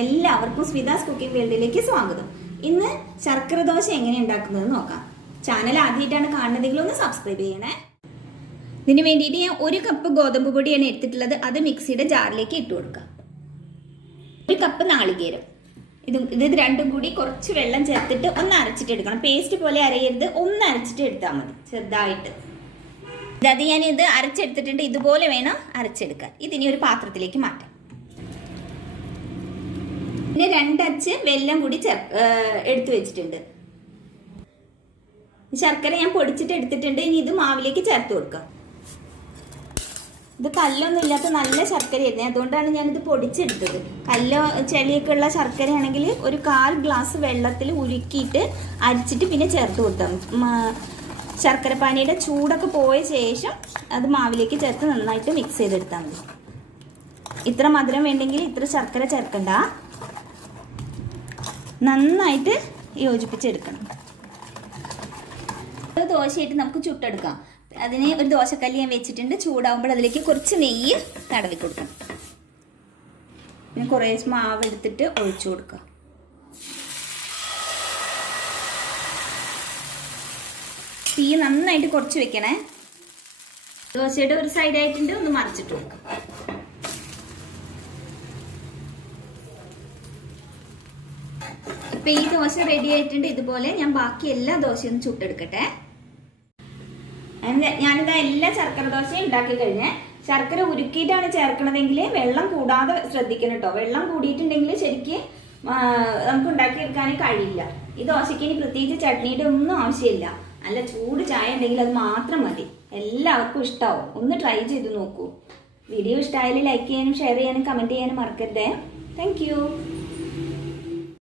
എല്ലാവർക്കും സ്മിതാസ് കുക്കിംഗ് വേൾഡിലേക്ക് സ്വാഗതം. ഇന്ന് ശർക്കര ദോശ എങ്ങനെ ഉണ്ടാക്കുന്നത് നോക്കാം. ചാനൽ ആദ്യമായിട്ടാണ് കാണുന്നതെങ്കിൽ ഒന്ന് സബ്സ്ക്രൈബ് ചെയ്യണേ. ഇതിന് വേണ്ടിയിട്ട് ഞാൻ ഒരു കപ്പ് ഗോതമ്പ് പൊടിയാണ് എടുത്തിട്ടുള്ളത്. അത് മിക്സിയുടെ ജാറിലേക്ക് ഇട്ട് കൊടുക്കാം. ഒരു കപ്പ് നാളികേരം. ഇത് ഇത് രണ്ടും കൂടി കുറച്ച് വെള്ളം ചേർത്തിട്ട് ഒന്ന് അരച്ചിട്ട് എടുക്കണം. പേസ്റ്റ് പോലെ അരയരുത്. ഒന്ന് അരച്ചിട്ട് എടുത്താൽ മതി. ചെറുതായിട്ട്. അത് ഞാൻ ഇത് അരച്ചെടുത്തിട്ടുണ്ട്. ഇതുപോലെ വേണം അരച്ചെടുക്കാൻ. ഇതിനി ഒരു പാത്രത്തിലേക്ക് മാറ്റാം. പിന്നെ രണ്ടച്ച് വെല്ലം കൂടി എടുത്തു വെച്ചിട്ടുണ്ട്. ശർക്കര ഞാൻ പൊടിച്ചിട്ട് എടുത്തിട്ടുണ്ട്. ഇനി ഇത് മാവിലേക്ക് ചേർത്ത് കൊടുക്കാം. ഇത് കല്ലൊന്നും ഇല്ലാത്ത നല്ല ശർക്കരയായിരുന്നു. അതുകൊണ്ടാണ് ഞാനിത് പൊടിച്ചെടുത്തത്. കല്ലോ ചെളിയൊക്കെ ഉള്ള ശർക്കരയാണെങ്കിൽ ഒരു കാൽ ഗ്ലാസ് വെള്ളത്തിൽ ഉരുക്കിയിട്ട് അരിച്ചിട്ട് പിന്നെ ചേർത്ത് കൊടുത്താൽ ശർക്കരപ്പാനിയുടെ ചൂടൊക്കെ പോയ ശേഷം അത് മാവിലേക്ക് ചേർത്ത് നന്നായിട്ട് മിക്സ് ചെയ്തെടുത്താൽ മതി. ഇത്ര മധുരം വേണ്ടെങ്കിൽ ഇത്ര ശർക്കര ചേർക്കണ്ട. നന്നായിട്ട് യോജിപ്പിച്ചെടുക്കണം. ദോശയായിട്ട് നമുക്ക് ചുട്ടെടുക്കാം. അതിന് ഒരു ദോശക്കല്ല് ഞാൻ വെച്ചിട്ടുണ്ട്. ചൂടാവുമ്പോൾ അതിലേക്ക് കുറച്ച് നെയ്യ് തടവി കൊടുക്കണം. പിന്നെ കുറേ മാവ് എടുത്തിട്ട് ഒഴിച്ചു കൊടുക്കുക തീ നന്നായിട്ട് കുറച്ച് വെക്കണേ. ദോശയുടെ ഒരു സൈഡായിട്ടുണ്ട് ഒന്ന് മറിച്ചിട്ട് കൊടുക്കാം. ഇപ്പൊ ഈ ദോശ റെഡി ആയിട്ടുണ്ട്. ഇതുപോലെ ഞാൻ ബാക്കി എല്ലാ ദോശയും ചുട്ടെടുക്കട്ടെ. ഞാനിതാ എല്ലാ ശർക്കര ദോശയും ഉണ്ടാക്കി കഴിഞ്ഞ് ശർക്കര ഉരുക്കിയിട്ടാണ് ചേർക്കണതെങ്കിൽ വെള്ളം കൂടാതെ ശ്രദ്ധിക്കണം കേട്ടോ. വെള്ളം കൂടിയിട്ടുണ്ടെങ്കിൽ ശരിക്ക് നമുക്ക് ഉണ്ടാക്കിയെടുക്കാൻ കഴിയില്ല. ഈ ദോശയ്ക്ക് ഇനി പ്രത്യേകിച്ച് ചട്നിയുടെ ഒന്നും ആവശ്യമില്ല. നല്ല ചൂട് ചായ ഉണ്ടെങ്കിൽ അത് മാത്രം മതി. എല്ലാവർക്കും ഇഷ്ടാവും. ഒന്ന് ട്രൈ ചെയ്ത് നോക്കൂ. വീഡിയോ ഇഷ്ടമായാലും ലൈക്ക് ചെയ്യാനും ഷെയർ ചെയ്യാനും കമന്റ് ചെയ്യാനും മറക്കരുതേ. താങ്ക്